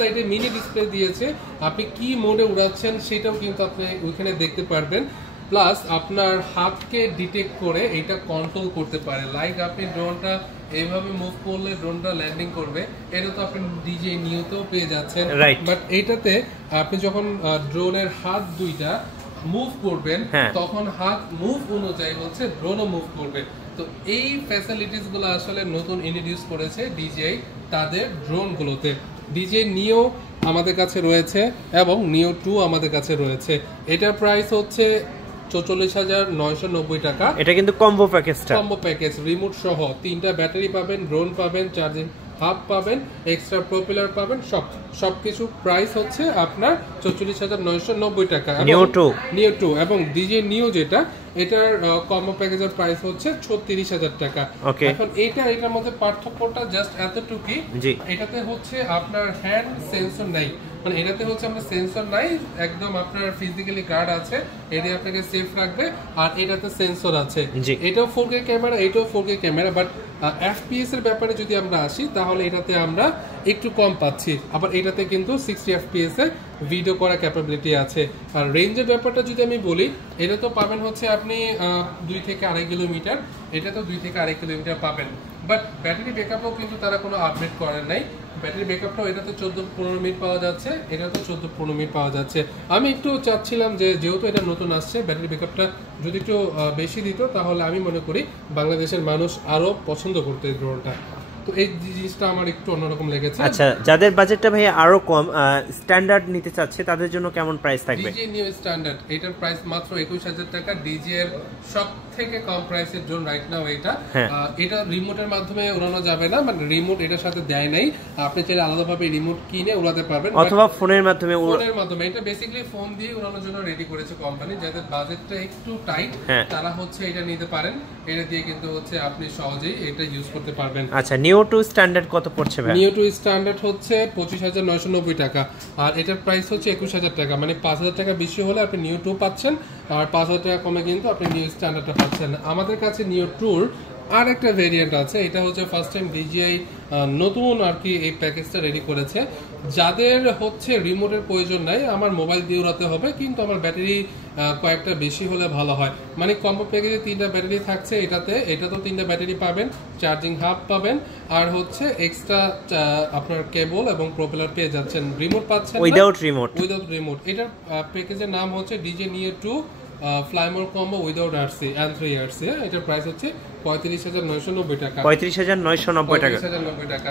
সাইডে mini display দিয়েছে, আপনি কি মোডে উড়াচ্ছেন সেটাও কিন্তু আপনি ওইখানে দেখতে পারবেন। প্লাস আপনার হাতকে ডিটেক্ট করে এটা কন্ট্রোল করতে পারে। লাইক আপনি ড্রোনটা এইভাবে মুভ করলে ড্রোনটা ল্যান্ডিং করবে, এটা তো আপনি ডিজে নিউতেও পেয়ে যাচ্ছেন। বাট এইটাতে আপনি যখন ড্রোনের হাত দুইটা মুভ করবেন তখন হাত মুভ অনুযায়ী হচ্ছে ড্রোনও মুভ করবে। তো এই ফ্যাসিলিটিস গুলো আসলে নতুন ইন্ট্রোডিউস করেছে ডিজিআই তাদের ড্রোনগুলোতে। ডিজিআই নিও আমাদের কাছে রয়েছে এবং নিও 2 আমাদের কাছে রয়েছে। এটার প্রাইস হচ্ছে 44,990 টাকা। এটা কিন্তু কম্বো প্যাকেজটা, কম্বো প্যাকেজ রিমোট সহ 3টা ব্যাটারি পাবেন, ড্রোন পাবেন, চার্জিং হাব পাবেন, এক্সট্রা প্রপেলার পাবেন, সবকিছু প্রাইস হচ্ছে আপনার 44,990 টাকা। নিও 2 এবং ডিজে নিও যেটা এটার কম্বো প্যাকেজের প্রাইস হচ্ছে 36,000 টাকা। এখন এটার মধ্যে পার্থক্যটা জাস্ট এতটুকুই, এটাতে হচ্ছে আপনার হ্যান্ড সেন্সর নাই, মানে এটাতে হচ্ছে আপনার সেন্সর নাই, একদম আপনার ফিজিক্যালি গার্ড আছে, এটা আপনাকে সেফ রাখবে। আর এটাতে সেন্সর আছে, এটাও 4K ক্যামেরা, এটাও 4K ক্যামেরা। বাট এফপিএস এর ব্যাপারে যদি আমরা আসি তাহলে এটাতে আমরা একটু কম পাচ্ছি। আবার এটাতে কিন্তু 60 এফপিএস এ ভিডিও করার ক্যাপাবিলিটি আছে। আর রেঞ্জের ব্যাপারটা যদি আমি বলি, এটা তো পাবেন হচ্ছে আপনি 2 থেকে 2.5 কিলোমিটার, এটা তো 2 থেকে 2.5 কিলোমিটার পাবেন। বাট ব্যাটারি ব্যাকআপও কিন্তু তারা কোনো আপডেট করেন নাই। ব্যাটারি ব্যাকআপটাও এটা তো 14-15 মিনিট পাওয়া যাচ্ছে, এটা তো 14-15 মিনিট পাওয়া যাচ্ছে। আমি একটু চাচ্ছিলাম যে যেহেতু এটা নতুন আসছে, ব্যাটারি ব্যাকআপটা যদি একটু বেশি দিত তাহলে আমি মনে করি বাংলাদেশের মানুষ আরো পছন্দ করতো এই ড্রোনটা। তো এই জিনিসটা আমার একটু অন্যরকম লেগেছে। আচ্ছা, যাদের বাজেটটা ভাই আরো কম, স্ট্যান্ডার্ড নিতে চাচ্ছে তাদের জন্য কেমন প্রাইস থাকবে? ডিজে নিউ স্ট্যান্ডার্ড এটার প্রাইস মাত্র 21,000 টাকা। ডিজে এর সব থেকে কম প্রাইসের জন্য রাইট নাও এটা। এটা রিমোটের মাধ্যমে উড়ানো যাবে না, মানে রিমোট এটার সাথে দেয় নাই। আপনি চাইলে আলাদাভাবে রিমোট কিনে উড়াতে পারবেন অথবা ফোনের মাধ্যমে। এটা বেসিক্যালি ফোন দিয়ে উড়ানোর জন্য রেডি করেছে কোম্পানি। যাদের বাজেটটা একটু টাইট তারা হচ্ছে এটা নিতে পারেন। এটা দিয়ে কিন্তু হচ্ছে আপনি সহজেই এটা ইউজ করতে পারবেন। আচ্ছা, নিও 2 স্ট্যান্ডার্ড কত পড়ছে ভাই? নিও 2 স্ট্যান্ডার্ড হচ্ছে 25,990 টাকা, আর এটার প্রাইস হচ্ছে 21,000 টাকা। মানে 5,000 টাকা বেশি হলে আপনি নিও 2 পাচ্ছেন, আর 5,000 টাকা কমে কিন্তু আপনি নিউ স্ট্যান্ডার্ডটা পাচ্ছেন। আমাদের কাছে নিও 2 আর একটা ভেরিয়েন্ট আছে, এটা হচ্ছে ফার্স্ট টাইম ডিজিআই নতুন আর কি এই প্যাকেজটা রেডি করেছে। যাদের হচ্ছে রিমোটের প্রয়োজন নাই, আমার মোবাইল দিয়ে উড়াতে হবে কিন্তু আমার ব্যাটারি কয়েকটা বেশি হলে ভালো হয়। মানে কম্বো প্যাকেজে 3টা ব্যাটারি থাকছে, এটাতেও 3টা ব্যাটারি পাবেন, চার্জিং হাব পাবেন, আর হচ্ছে এক্সট্রা আপনার কেবল এবং প্রপেলার পেয়ে যাচ্ছেন। রিমোট পাচ্ছেন উইদাউট রিমোট। এটার প্যাকেজের নাম হচ্ছে DJI Neo 2 fly more combo without RC and 3 RC. এটার প্রাইস হচ্ছে 35,990 টাকা। 35,990 টাকা।